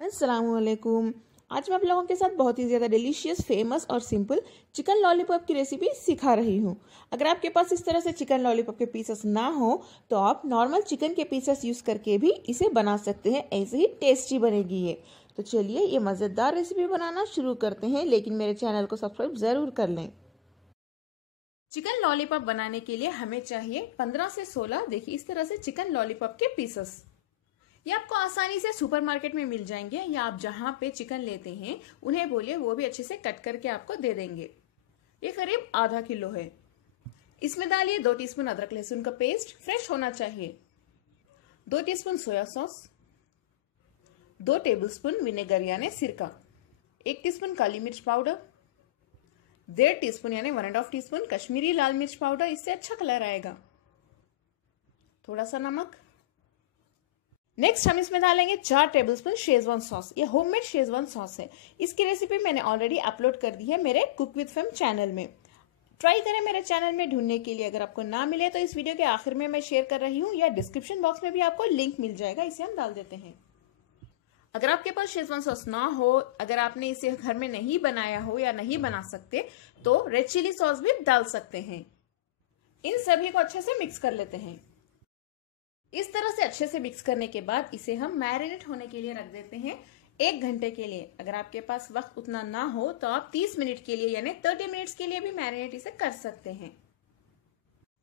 अस्सलामुअलैकुम। आज मैं आप लोगों के साथ बहुत ही ज़्यादा डिलीशियस, फेमस और सिंपल चिकन लॉलीपॉप की रेसिपी सिखा रही हूँ। अगर आपके पास इस तरह से चिकन लॉलीपॉप के पीसेस ना हो तो आप नॉर्मल चिकन के पीसेस यूज़ करके भी इसे बना सकते हैं। ऐसे ही टेस्टी बनेगी ये। तो चलिए ये मज़ेदार रेसिपी बनाना शुरू करते हैं, लेकिन मेरे चैनल को सब्सक्राइब ज़रूर कर लें। चिकन लॉलीपॉप बनाने के लिए हमें चाहिए 15 से 16 देखिए इस तरह से चिकन लॉलीपॉप के पीसेस। ये आपको आसानी से सुपरमार्केट में मिल जाएंगे या आप जहां पे चिकन लेते हैं उन्हें बोलिए, वो भी अच्छे से कट करके आपको दे देंगे। ये करीब आधा किलो है। इसमें डालिए 2 टीस्पून अदरक लहसुन का पेस्ट, फ्रेश होना चाहिए। 2 teaspoon soya sauce, 2 tablespoon vinegar यानी सिरका, 1 टीस्पून काली मिर्च पाउडर, 1.5 टीस्पून यानी 1.5 टीस्पून कश्मीरी लाल मिर्च पाउडर, इससे अच्छा कलर आएगा। थोड़ा सा नमक। नेक्स्ट हम इसमें डालेंगे 4 टेबलस्पून शेजवान सॉस। ये होममेड शेजवान सॉस है। इसकी रेसिपी मैंने ऑलरेडी अपलोड कर दी है मेरे कुक विद फेम चैनल में। ट्राई करें मेरे चैनल में ढूंढने के लिए। अगर आपको ना मिले तो इस वीडियो के आखिर में मैं शेयर कर रही हूँ या डिस्क्रिप्शन बॉक्स में भी आपको लिंक मिल जाएगा, इसे हम डाल देते हैं। अगर आपके पास शेजवान सॉस ना हो, अगर आपने इसे घर में नहीं बनाया हो या नहीं बना सकते तो रेड चिली सॉस भी डाल सकते हैं। इन सभी को अच्छे से मिक्स कर लेते हैं। इस तरह से अच्छे से मिक्स करने के बाद इसे हम मैरिनेट होने के लिए रख देते हैं 1 घंटे के लिए। अगर आपके पास वक्त उतना ना हो तो आप 30 मिनट के लिए यानी 30 मिनट्स के लिए भी मैरिनेट इसे कर सकते हैं।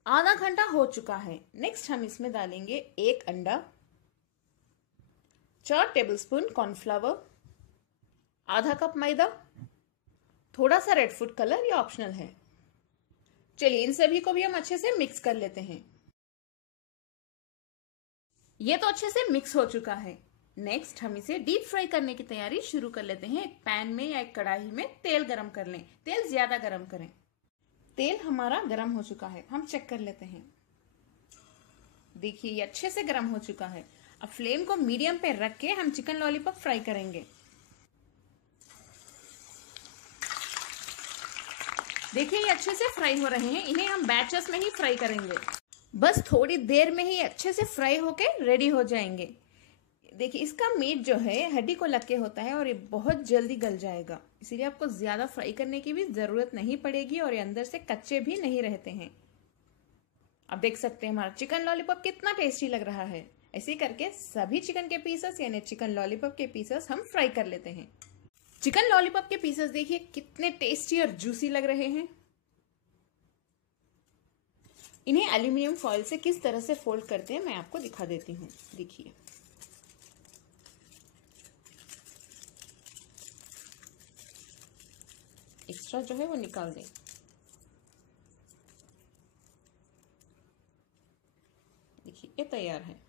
आधा घंटा हो चुका है। नेक्स्ट हम इसमें डालेंगे 1 अंडा, 4 टेबलस्पून कॉर्नफ्लावर, आधा कप मैदा, थोड़ा सा रेड फूड कलर, ये ऑप्शनल है। चलिए इन सभी को भी हम अच्छे से मिक्स कर लेते हैं। ये तो अच्छे से मिक्स हो चुका है। नेक्स्ट हम इसे डीप फ्राई करने की तैयारी शुरू कर लेते हैं। एक पैन में या एक कढ़ाई में तेल गरम कर लें। तेल ज्यादा गरम करें। तेल हमारा गरम हो चुका है, हम चेक कर लेते हैं। देखिए ये अच्छे से गरम हो चुका है। अब फ्लेम को मीडियम पे रख के हम चिकन लॉलीपॉप फ्राई करेंगे। देखिए ये अच्छे से फ्राई हो रहे हैं। इन्हें हम बैचेस में ही फ्राई करेंगे। बस थोड़ी देर में ही अच्छे से फ्राई होके रेडी हो जाएंगे। देखिए इसका मीट जो है हड्डी को लग के होता है और ये बहुत जल्दी गल जाएगा, इसीलिए आपको ज्यादा फ्राई करने की भी जरूरत नहीं पड़ेगी और ये अंदर से कच्चे भी नहीं रहते हैं। अब देख सकते हैं हमारा चिकन लॉलीपॉप कितना टेस्टी लग रहा है। ऐसे करके सभी चिकन के पीसेस यानी चिकन लॉलीपॉप के पीसेस हम फ्राई कर लेते हैं। चिकन लॉलीपॉप के पीसेस देखिए कितने टेस्टी और जूसी लग रहे हैं। इन्हें एल्यूमिनियम फॉइल से किस तरह से फोल्ड करते हैं मैं आपको दिखा देती हूँ। देखिए एक्स्ट्रा जो है वो निकाल दें। देखिए ये तैयार है।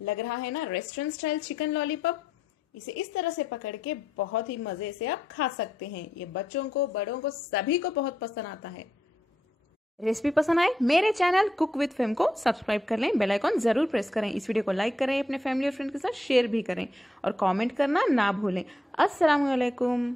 लग रहा है ना रेस्टोरेंट स्टाइल चिकन लॉलीपॉप। इसे इस तरह से पकड़ के बहुत ही मजे से आप खा सकते हैं। ये बच्चों को, बड़ों को, सभी को बहुत पसंद आता है। रेसिपी पसंद आए मेरे चैनल कुक विद फेम को सब्सक्राइब कर लें, बेल आइकॉन जरूर प्रेस करें, इस वीडियो को लाइक करें, अपने फैमिली और फ्रेंड के साथ शेयर भी करें और कमेंट करना ना भूलें। अस्सलाम वालेकुम।